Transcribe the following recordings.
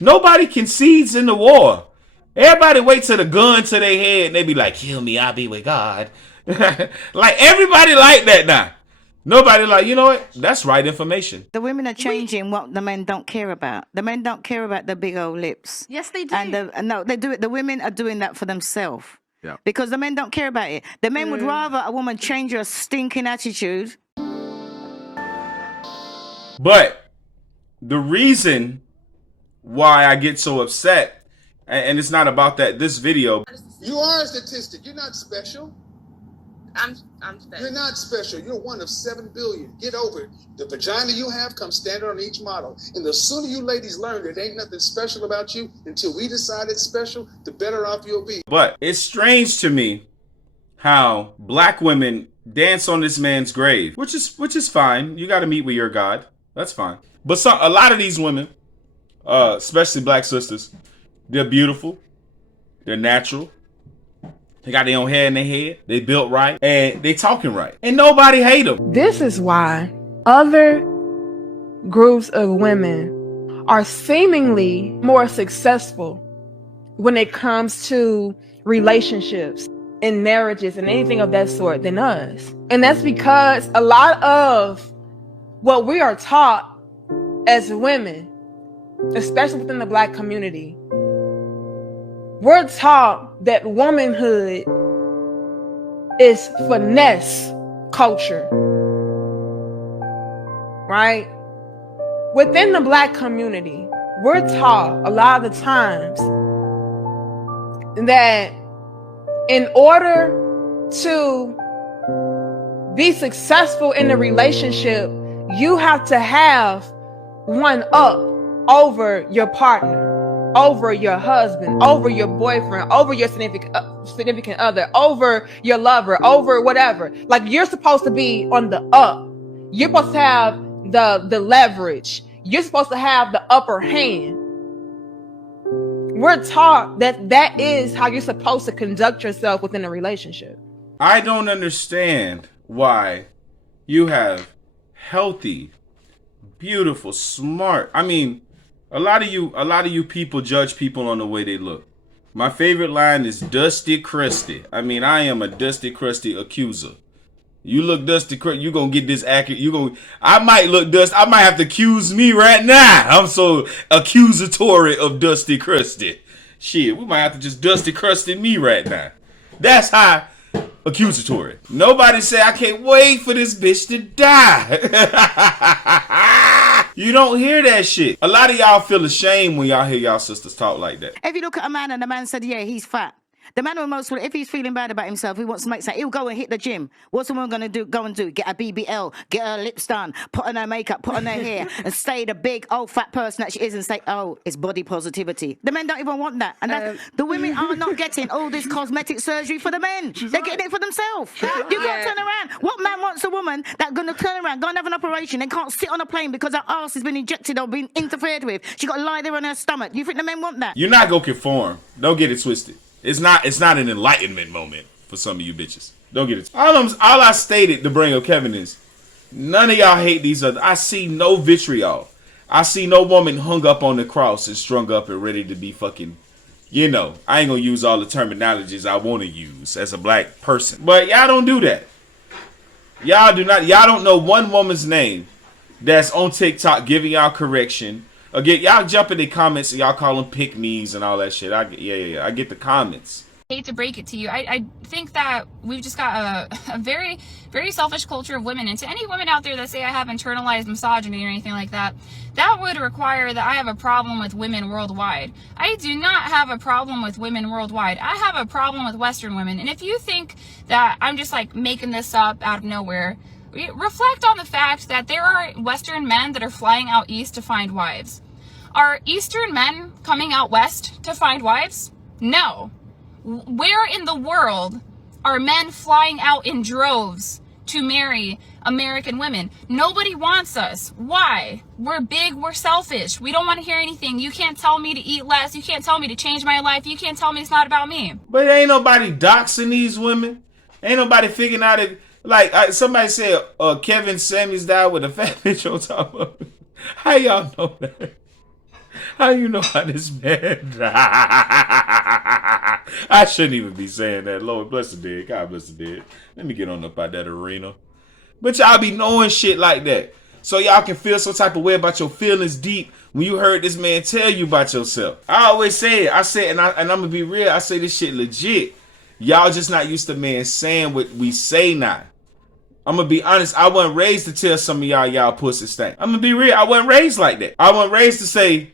Nobody concedes in the war. Everybody waits till the gun to their head and they be like, kill me, I'll be with God. Like everybody like that now. Nobody like, you know what? That's right information. The women are changing what the men don't care about. The men don't care about the big old lips. Yes, they do. And no, they do it. The women are doing that for themselves. Yeah. Because the men don't care about it. The men would rather a woman change her stinking attitude. But the reason why I get so upset, and it's not about this video. You are a statistic. You're not special. I'm special. You're not special. You're one of 7 billion. Get over it. The vagina you have comes standard on each model. And the sooner you ladies learn that ain't nothing special about you until we decide it's special, the better off you'll be. But it's strange to me how black women dance on this man's grave, which is fine. You got to meet with your God. That's fine. But a lot of these women, especially black sisters, they're beautiful. They're natural. They got their own hair in their head. They built right. And they talking right. And nobody hate them. This is why other groups of women are seemingly more successful when it comes to relationships and marriages and anything of that sort than us. And that's because a lot of what we are taught as women, especially within the black community, we're taught that womanhood is finesse culture, right? Within the black community, we're taught a lot of the times that in order to be successful in a relationship, you have to have one up over your partner, over your husband, over your boyfriend, over your significant other, over your lover, over whatever. Like, you're supposed to be on the up. You're supposed to have the leverage. You're supposed to have the upper hand. We're taught that is how you're supposed to conduct yourself within a relationship. I don't understand why you have healthy, beautiful, smart. I mean, a lot of you people judge people on the way they look. My favorite line is dusty crusty. I mean, I am a dusty crusty accuser. You look dusty crusty, you gonna get this accurate. I might look dusty. I might have to accuse me right now. I'm so accusatory of dusty crusty. Shit, we might have to just dusty crusty me right now. That's how accusatory. Nobody say I can't wait for this bitch to die. You don't hear that shit. A lot of y'all feel ashamed when y'all hear y'all sisters talk like that. If you look at a man and the man said, yeah, he's fat. The man will if he's feeling bad about himself, he wants to make sense. He'll go and hit the gym. What's the woman going to do? Go and do. Get a BBL, get her lips done, put on her makeup, put on her hair, and stay the big old fat person that she is and say, oh, it's body positivity. The men don't even want that. And the women are not getting all this cosmetic surgery for the men. They're getting it for themselves. You can't turn around. What man wants a woman that's going to turn around, go and have an operation and can't sit on a plane because her ass has been injected or been interfered with? She got to lie there on her stomach. You think the men want that? You're not going to conform. Don't get it twisted. It's not an enlightenment moment for some of you bitches. Don't get it. All I stated to bring up Kevin is none of y'all hate these other. I see no vitriol. I see no woman hung up on the cross and strung up and ready to be fucking, I ain't gonna use all the terminologies I want to use as a black person. But y'all don't do that. Y'all don't know one woman's name that's on TikTok giving y'all correction. Again, y'all jump in the comments and y'all call them pick-me's and all that shit. I get the comments. I hate to break it to you. I think that we've just got a very, very selfish culture of women. And to any women out there that say I have internalized misogyny or anything like that, that would require that I have a problem with women worldwide. I do not have a problem with women worldwide. I have a problem with Western women. And if you think that I'm just like making this up out of nowhere, reflect on the fact that there are Western men that are flying out east to find wives. Are Eastern men coming out west to find wives? No. Where in the world are men flying out in droves to marry American women? Nobody wants us. Why? We're big, we're selfish. We don't want to hear anything. You can't tell me to eat less. You can't tell me to change my life. You can't tell me it's not about me. But ain't nobody doxing these women. Ain't nobody figuring out it. Like somebody said, Kevin Samuels died with a fat bitch on top of him. How y'all know that? How you know how this man? I shouldn't even be saying that. Lord bless the dead. God bless the dead. Let me get on up out that arena. But y'all be knowing shit like that. So y'all can feel some type of way about your feelings deep when you heard this man tell you about yourself. I always say it. I say it, and I'm going to be real. I say this shit legit. Y'all just not used to men saying what we say now. I'm going to be honest. I wasn't raised to tell some of y'all pussy stink. I'm going to be real. I wasn't raised like that. I wasn't raised to say,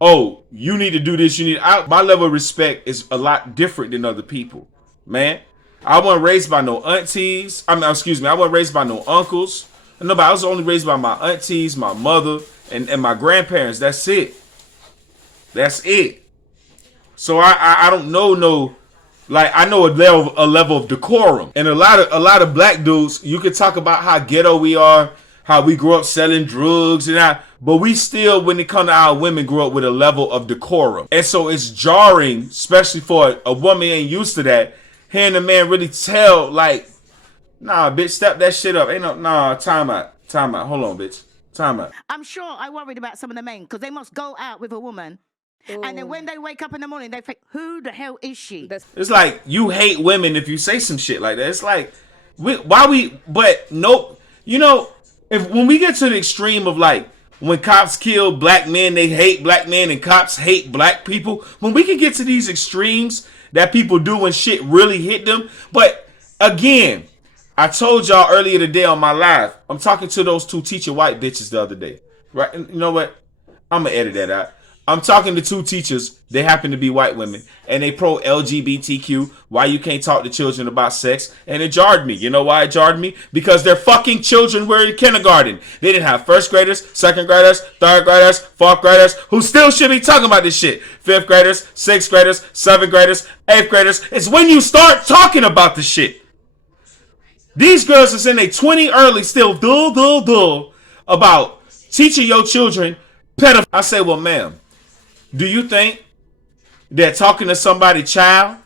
oh, you need to do this. My level of respect is a lot different than other people, man. I wasn't raised by no aunties. I wasn't raised by no uncles. Nobody. I was only raised by my aunties, my mother, and my grandparents. That's it. That's it. So I don't know no, like, I know a level of decorum. And a lot of black dudes, you could talk about how ghetto we are, how we grew up selling drugs and that, but we still, when it comes to our women, grew up with a level of decorum. And so it's jarring, especially for a woman ain't used to that, hearing a man really tell, like, nah, bitch, step that shit up. Ain't no, nah, time out. Hold on, bitch. Time out. I'm sure I worried about some of the men because they must go out with a woman. Ooh. And then when they wake up in the morning, they think, who the hell is she? It's like you hate women if you say some shit like that. It's like, but nope. You know, when we get to the extreme of like, when cops kill black men, they hate black men, and cops hate black people. When we can get to these extremes that people do when shit really hit them. But again, I told y'all earlier today on my live, I'm talking to those two teacher white bitches the other day. Right? And you know what? I'm going to edit that out. I'm talking to two teachers. They happen to be white women. And they pro LGBTQ. Why you can't talk to children about sex. And it jarred me. You know why it jarred me? Because their fucking children were in kindergarten. They didn't have first graders, second graders, third graders, fourth graders, who still should be talking about this shit. Fifth graders, sixth graders, seventh graders, eighth graders. It's when you start talking about the shit. These girls is in their 20 early still about teaching your children pedophilia. I say, well, ma'am, do you think that talking to somebody's child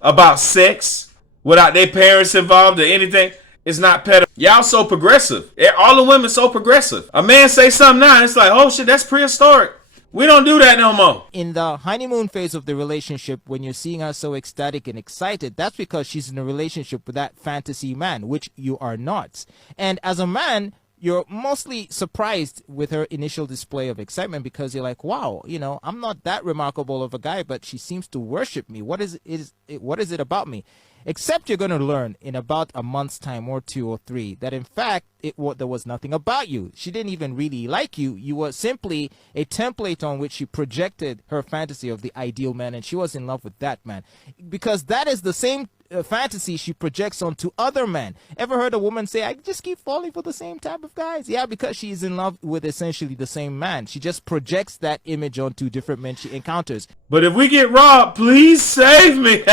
about sex without their parents involved or anything is not pedophilia? Y'all so progressive. All the women so progressive. A man say something now, it's like, oh shit, that's prehistoric. We don't do that no more. In the honeymoon phase of the relationship, when you're seeing her so ecstatic and excited, that's because she's in a relationship with that fantasy man, which you are not. And as a man, you're mostly surprised with her initial display of excitement because you're like, wow, you know, I'm not that remarkable of a guy, but she seems to worship me. What is it about me? Except you're going to learn in about a month's time or 2 or 3 that in fact there was nothing about you. She didn't even really like you. You were simply a template on which she projected her fantasy of the ideal man, and she was in love with that man. Because that is the same fantasy she projects onto other men. Ever heard a woman say, I just keep falling for the same type of guys? Yeah, because she's in love with essentially the same man. She just projects that image onto different men she encounters. But if we get robbed, please save me.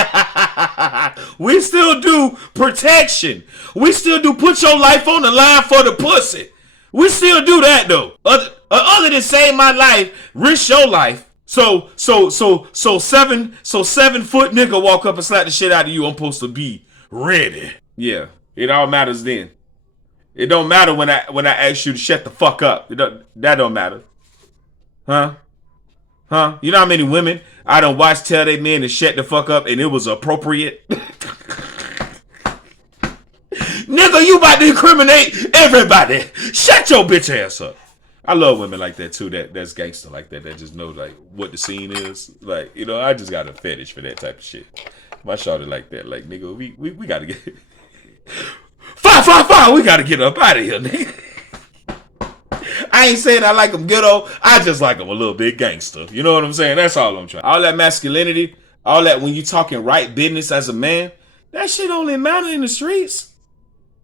We still do protection. We still do put your life on the line for the pussy. We still do that though. Other than save my life, risk your life. So 7-foot nigga walk up and slap the shit out of you. I'm supposed to be ready. Yeah, it all matters then. It don't matter when I ask you to shut the fuck up. That don't matter. Huh? You know how many women I done watched tell they men to shut the fuck up and it was appropriate? Nigga, you about to incriminate everybody. Shut your bitch ass up. I love women like that too. That's gangster like that. That just know like what the scene is. Like, you know, I just got a fetish for that type of shit. My shorty like that. Like, nigga, we gotta get fire. We gotta get up out of here, nigga. I ain't saying I like them ghetto. I just like them a little bit gangster. You know what I'm saying? That's all I'm trying. All that masculinity, all that when you talking right business as a man, that shit only matter in the streets.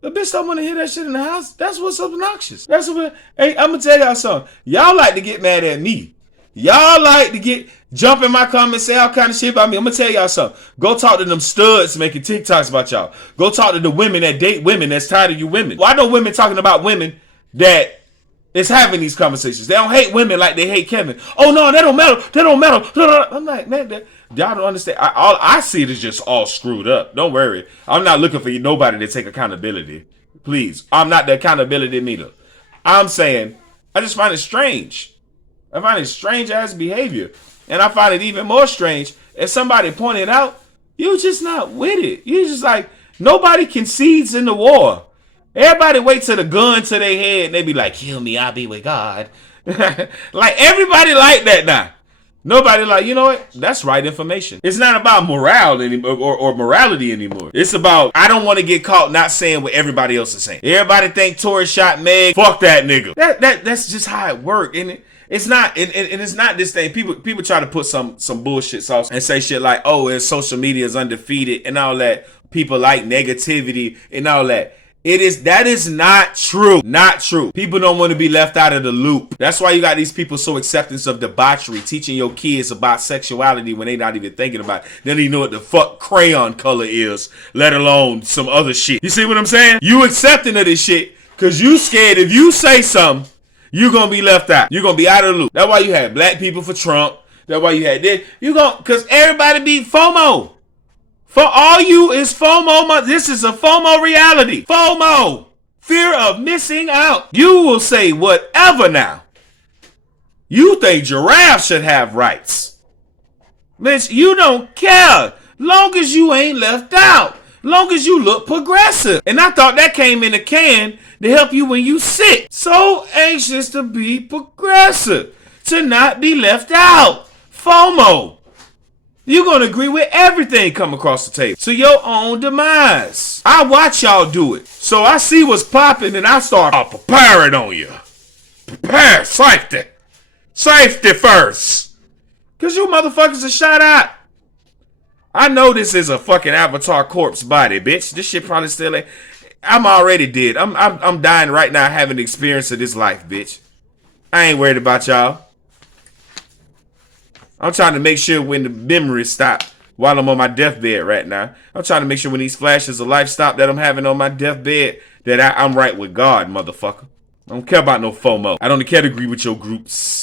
The bitch don't want to hear that shit in the house. That's what's obnoxious. Hey, I'm going to tell y'all something. Y'all like to get mad at me. Y'all like to jump in my comments, say all kind of shit about me. I'm going to tell y'all something. Go talk to them studs making TikToks about y'all. Go talk to the women that date women that's tired of you women. Well, I know women talking about women that is having these conversations. They don't hate women like they hate Kevin. Oh, no, that don't matter. That don't matter. I'm like, man, y'all don't understand. All I see it is just all screwed up. Don't worry. I'm not looking for nobody to take accountability. Please. I'm not the accountability meter. I'm saying, I just find it strange. I find it strange ass behavior. And I find it even more strange if somebody pointed out, you just not with it. You just like, nobody concedes in the war. Everybody wait till the gun to their head and they be like, kill me, I'll be with God. Like everybody like that now. Nobody like, you know what? That's right information. It's not about morale anymore or morality anymore. It's about, I don't want to get caught not saying what everybody else is saying. Everybody think Tory shot Meg. Fuck that nigga. That's just how it works. And it's not, and it's not this thing. People try to put some bullshit sauce and say shit like, oh, social media is undefeated and all that. People like negativity and all that. That is not true. Not true. People don't want to be left out of the loop. That's why you got these people so acceptance of debauchery, teaching your kids about sexuality when they not even thinking about it. They don't even know what the fuck crayon color is, let alone some other shit. You see what I'm saying? You accepting of this shit because you scared if you say something, you're going to be left out. You're going to be out of the loop. That's why you had black people for Trump. That's why you had this. Because everybody be FOMO. For all you is FOMO. This is a FOMO reality. FOMO. Fear of missing out. You will say whatever now. You think giraffes should have rights. Bitch, you don't care. Long as you ain't left out. Long as you look progressive. And I thought that came in a can to help you when you sick. So anxious to be progressive. To not be left out. FOMO. You're going to agree with everything come across the table. To your own demise. I watch y'all do it. So I see what's popping and I start preparing on you. Prepare. Safety. Safety first. Because you motherfuckers are shot out. I know this is a fucking Avatar corpse body, bitch. This shit probably still ain't. I'm already dead. I'm dying right now having the experience of this life, bitch. I ain't worried about y'all. I'm trying to make sure when the memories stop while I'm on my deathbed right now. I'm trying to make sure when these flashes of life stop that I'm having on my deathbed that I'm right with God, motherfucker. I don't care about no FOMO. I don't care to agree with your groups.